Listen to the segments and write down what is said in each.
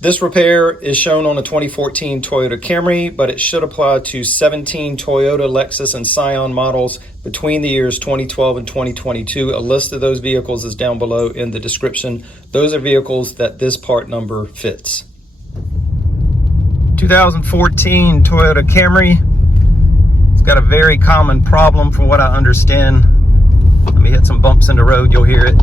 This repair is shown on a 2014 Toyota Camry, but it should apply to 17 Toyota, Lexus, and SCION models between the years 2012 and 2022. A list of those vehicles is down below in the description. Those are vehicles that this part number fits. 2014 Toyota Camry. It's got a very common problem from what I understand. Let me hit some bumps in the road, you'll hear it.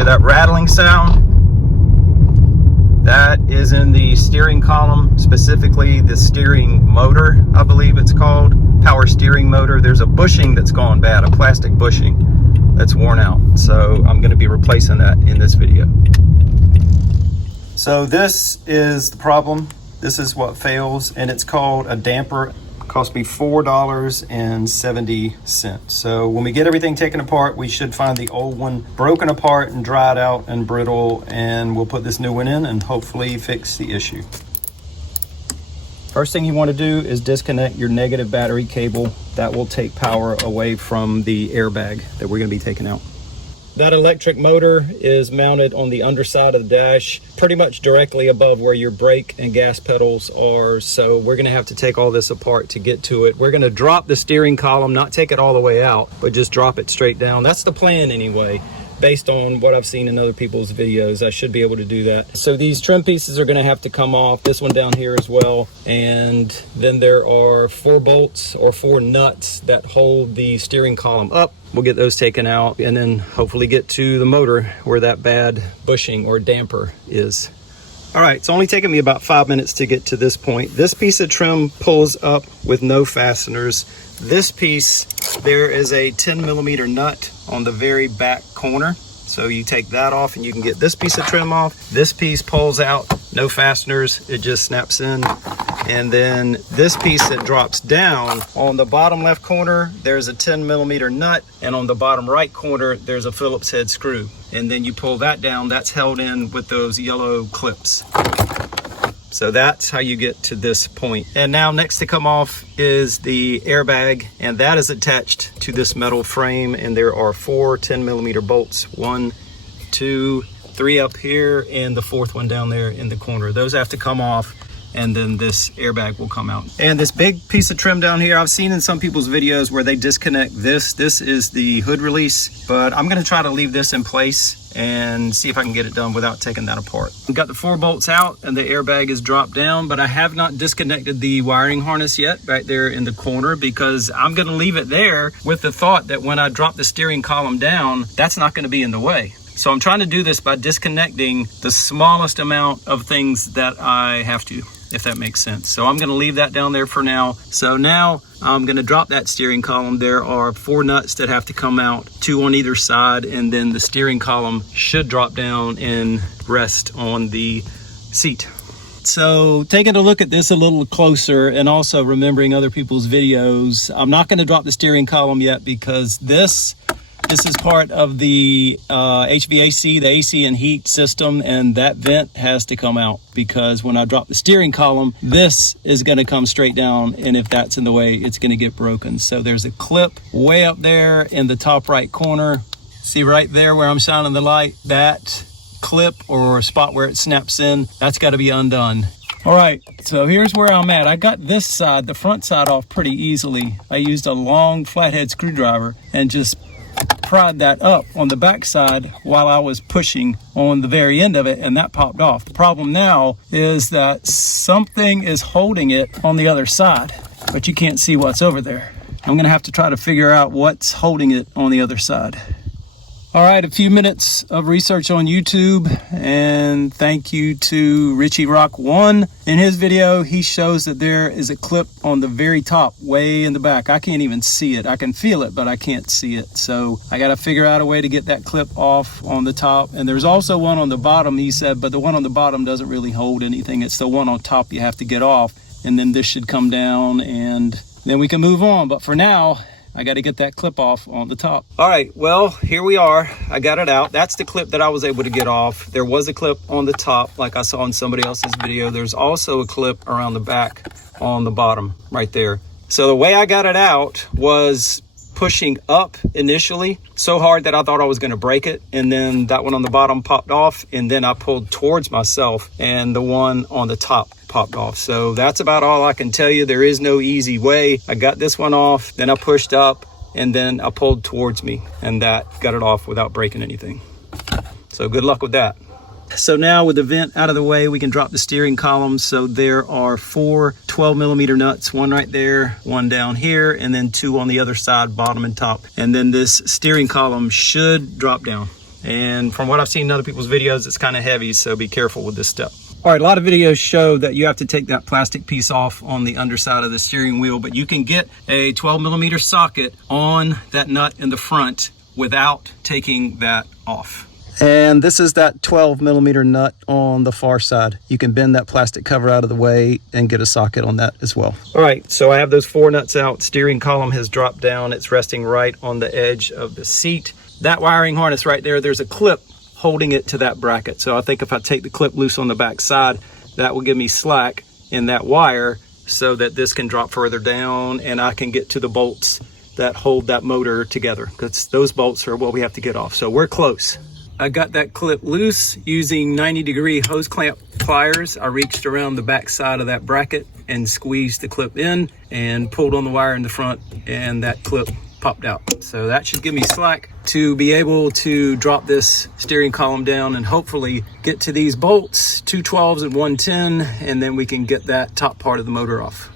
That rattling sound, that is in the steering column, specifically the steering motor, I believe it's called, power steering motor. There's a bushing that's gone bad, a plastic bushing that's worn out. So I'm going to be replacing that in this video. So this is the problem. This is what fails, and it's called a damper. Cost me $4.70. So when we get everything taken apart, we should find the old one broken apart and dried out and brittle, and we'll put this new one in and hopefully fix the issue. First thing you want to do is disconnect your negative battery cable. That will take power away from the airbag that we're going to be taking out. That electric motor is mounted on the underside of the dash, pretty much directly above where your brake and gas pedals are. So we're going to have to take all this apart to get to it. We're going to drop the steering column, not take it all the way out, but just drop it straight down. That's the plan anyway. Based on what I've seen in other people's videos, I should be able to do that. So these trim pieces are going to have to come off, this one down here as well. And then there are 4 bolts or 4 nuts that hold the steering column up. We'll get those taken out and then hopefully get to the motor where that bad bushing or damper is. All right, it's only taken me about 5 minutes to get to this point. This piece of trim pulls up with no fasteners. This piece, there is a 10mm nut on the very back corner. So you take that off and you can get this piece of trim off. This piece pulls out, no fasteners, it just snaps in. And then this piece that drops down, on the bottom left corner, there's a 10mm nut, and on the bottom right corner, there's a Phillips head screw. And then you pull that down, that's held in with those yellow clips. So that's how you get to this point. And now next to come off is the airbag, and that is attached to this metal frame, and there are 4 10mm bolts, 1, 2, 3 up here, and the 4th one down there in the corner. Those have to come off, and then this airbag will come out. And this big piece of trim down here, I've seen in some people's videos where they disconnect this. This is the hood release, but I'm gonna try to leave this in place and see if I can get it done without taking that apart. I've got the 4 bolts out and the airbag is dropped down, but I have not disconnected the wiring harness yet right there in the corner, because I'm gonna leave it there with the thought that when I drop the steering column down, that's not gonna be in the way. So I'm trying to do this by disconnecting the smallest amount of things that I have to, if that makes sense. So I'm gonna leave that down there for now. So now I'm gonna drop that steering column. There are 4 nuts that have to come out, 2 on either side, and then the steering column should drop down and rest on the seat. So taking a look at this a little closer and also remembering other people's videos, I'm not gonna drop the steering column yet because this is part of the HVAC, the AC and heat system, and that vent has to come out, because when I drop the steering column, this is going to come straight down, and if that's in the way, it's going to get broken. So there's a clip way up there in the top right corner. See right there where I'm shining the light? That clip or spot where it snaps in, that's got to be undone. All right, so here's where I'm at. I got this side, the front side, off pretty easily. I used a long flathead screwdriver and just pried that up on the back side while I was pushing on the very end of it, and that popped off. The problem now is that something is holding it on the other side, but you can't see what's over there. I'm gonna have to try to figure out what's holding it on the other side. All right, a few minutes of research on YouTube, and thank you to Richie Rock 1. In his video, he shows that there is a clip on the very top, way in the back. I can't even see it. I can feel it, but I can't see it. So I gotta figure out a way to get that clip off on the top. And there's also one on the bottom, he said, but the one on the bottom doesn't really hold anything. It's the one on top you have to get off, and then this should come down, and then we can move on. But for now, I got to get that clip off on the top. All right, well, here we are. I got it out. That's the clip that I was able to get off. There was a clip on the top, like I saw in somebody else's video. There's also a clip around the back on the bottom right there. So the way I got it out was pushing up initially so hard that I thought I was going to break it, and then that one on the bottom popped off, and then I pulled towards myself and the one on the top popped off. So that's about all I can tell you. There is no easy way. I got this one off, then I pushed up, and then I pulled towards me, and that got it off without breaking anything. So good luck with that. So now with the vent out of the way, we can drop the steering column. So there are 4 12mm nuts, one right there, one down here, and then 2 on the other side, bottom and top. And then this steering column should drop down. And from what I've seen in other people's videos, it's kind of heavy, so be careful with this step. All right, a lot of videos show that you have to take that plastic piece off on the underside of the steering wheel, but you can get a 12mm socket on that nut in the front without taking that off. And this is that 12mm nut on the far side. You can bend that plastic cover out of the way and get a socket on that as well. All right, so I have those 4 nuts out. Steering column has dropped down. It's resting right on the edge of the seat. That wiring harness right there, there's a clip holding it to that bracket. So I think if I take the clip loose on the back side, that will give me slack in that wire so that this can drop further down and I can get to the bolts that hold that motor together, because those bolts are what we have to get off. So we're close. I got that clip loose using 90-degree hose clamp pliers. I reached around the back side of that bracket and squeezed the clip in and pulled on the wire in the front, and that clip popped out. So that should give me slack to be able to drop this steering column down and hopefully get to these bolts, 2 12s and 1 10, and then we can get that top part of the motor off.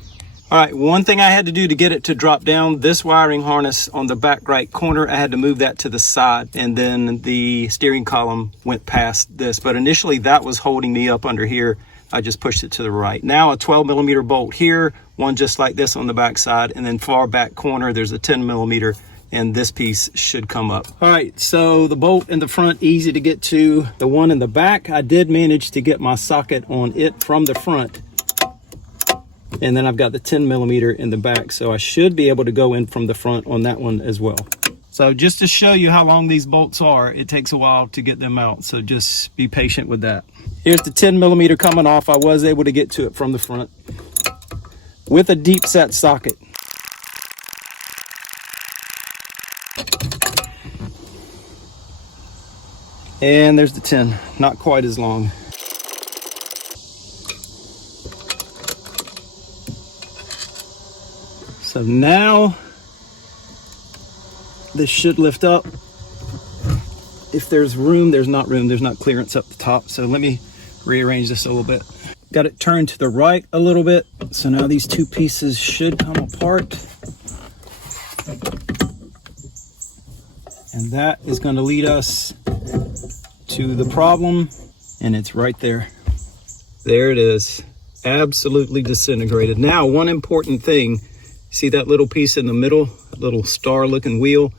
All right, one thing I had to do to get it to drop down, this wiring harness on the back right corner, I had to move that to the side, and then the steering column went past this. But initially that was holding me up under here. I just pushed it to the right. Now a 12mm bolt here, one just like this on the back side, and then far back corner there's a 10mm, and this piece should come up. All right, so the bolt in the front, easy to get to. The one in the back, I did manage to get my socket on it from the front. And then I've got the 10mm in the back, so I should be able to go in from the front on that one as well. So just to show you how long these bolts are, it takes a while to get them out, so just be patient with that. Here's the 10mm coming off. I was able to get to it from the front with a deep set socket. And there's the 10, not quite as long. So now this should lift up. If there's room, there's not clearance up the top. So let me rearrange this a little bit. Got it turned to the right a little bit. So now these 2 pieces should come apart. And that is going to lead us to the problem. And it's right there. There it is. Absolutely disintegrated. Now, one important thing. See that little piece in the middle, little star looking wheel?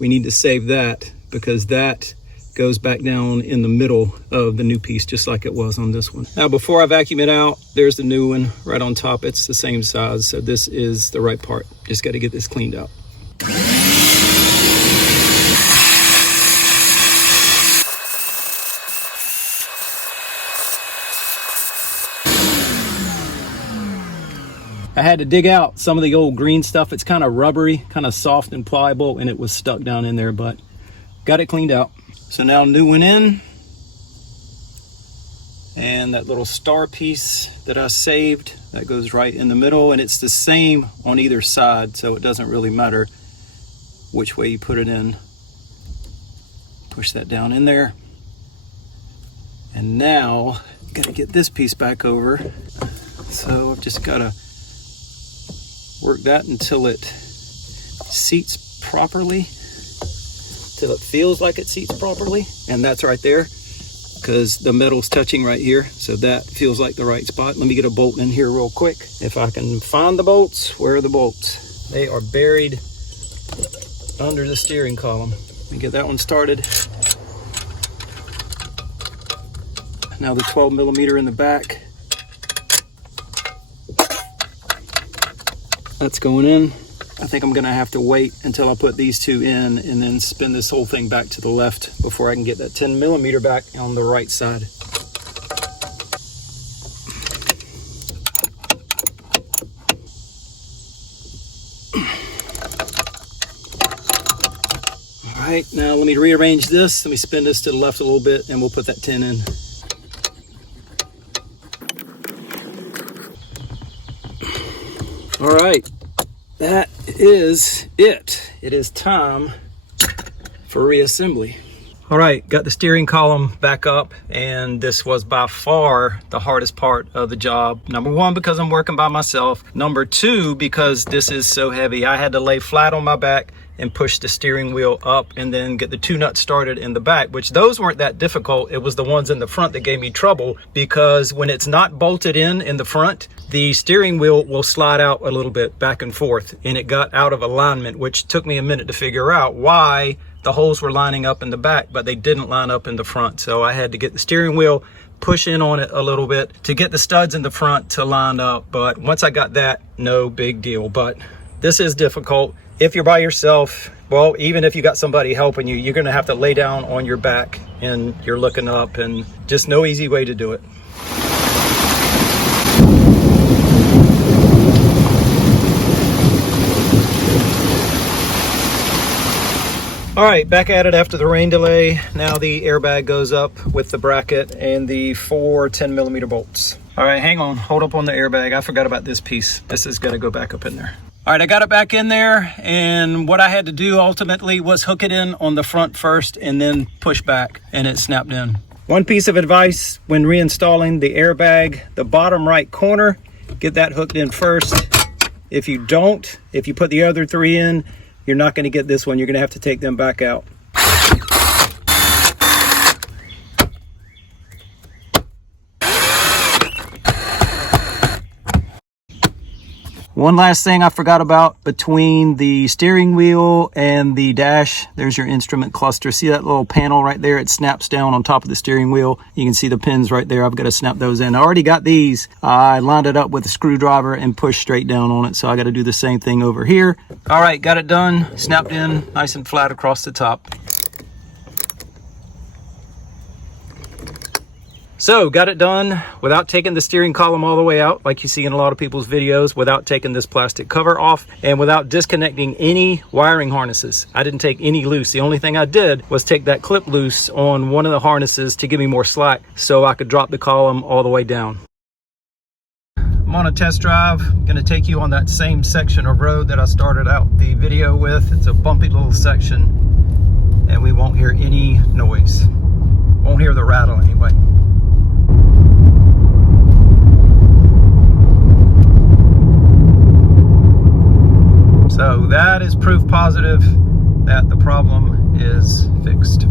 We need to save that because that goes back down in the middle of the new piece, just like it was on this one. Now, before I vacuum it out, there's the new one right on top. It's the same size, so this is the right part. Just got to get this cleaned out. I had to dig out some of the old green stuff. It's kind of rubbery, kind of soft and pliable, and it was stuck down in there, but got it cleaned out. So now new one in, and that little star piece that I saved, that goes right in the middle, and it's the same on either side, so it doesn't really matter which way you put it in. Push that down in there. And now, gotta get this piece back over. So I've just gotta work that until it seats properly, till it feels like it seats properly. And that's right there, because the metal's touching right here. So that feels like the right spot. Let me get a bolt in here real quick. If I can find the bolts, where are the bolts? They are buried under the steering column. Let me get that one started. Now the 12mm in the back. That's going in. I think I'm gonna have to wait until I put these 2 in and then spin this whole thing back to the left before I can get that 10mm back on the right side. right, now let me rearrange this. Let me spin this to the left a little bit and we'll put that 10 in. All right, that is it. It is time for reassembly. All right, got the steering column back up, and this was by far the hardest part of the job. Number one, because I'm working by myself. Number two, because this is so heavy. I had to lay flat on my back and push the steering wheel up and then get the two nuts started in the back, which those weren't that difficult. It was the ones in the front that gave me trouble, because when it's not bolted in the front, the steering wheel will slide out a little bit back and forth, and it got out of alignment, which took me a minute to figure out why the holes were lining up in the back, but they didn't line up in the front. So I had to get the steering wheel, push in on it a little bit to get the studs in the front to line up. But once I got that, no big deal. But this is difficult. If you're by yourself, well, even if you got somebody helping you, you're gonna have to lay down on your back and you're looking up, and just no easy way to do it. All right, back at it after the rain delay. Now the airbag goes up with the bracket and the 4 10mm bolts. All right, hang on, hold up on the airbag. I forgot about this piece. This is gonna go back up in there. All right, I got it back in there, and what I had to do ultimately was hook it in on the front first and then push back, and it snapped in. One piece of advice when reinstalling the airbag: the bottom right corner, get that hooked in first. If you don't, if you put the other 3 in, you're not going to get this one. You're going to have to take them back out. One last thing I forgot about: between the steering wheel and the dash, there's your instrument cluster. See that little panel right there? It snaps down on top of the steering wheel. You can see the pins right there. I've got to snap those in. I already got these. I lined it up with a screwdriver and pushed straight down on it. So I got to do the same thing over here. All right, got it done. Snapped in nice and flat across the top. So got it done without taking the steering column all the way out, like you see in a lot of people's videos, without taking this plastic cover off, and without disconnecting any wiring harnesses. I didn't take any loose. The only thing I did was take that clip loose on one of the harnesses to give me more slack so I could drop the column all the way down. I'm on a test drive. I'm gonna take you on that same section of road that I started out the video with. It's a bumpy little section, and we won't hear any noise. Won't hear the rattle anyway. So that is proof positive that the problem is fixed.